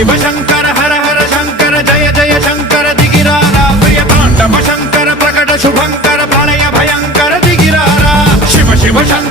शिव शंकर हर हर शंकर जय जय शंकर दिगिरारा प्रिय तांडव शंकर प्रकट शुभंकर प्रलय भयंकर दिगिरारा शिव शिव शंकर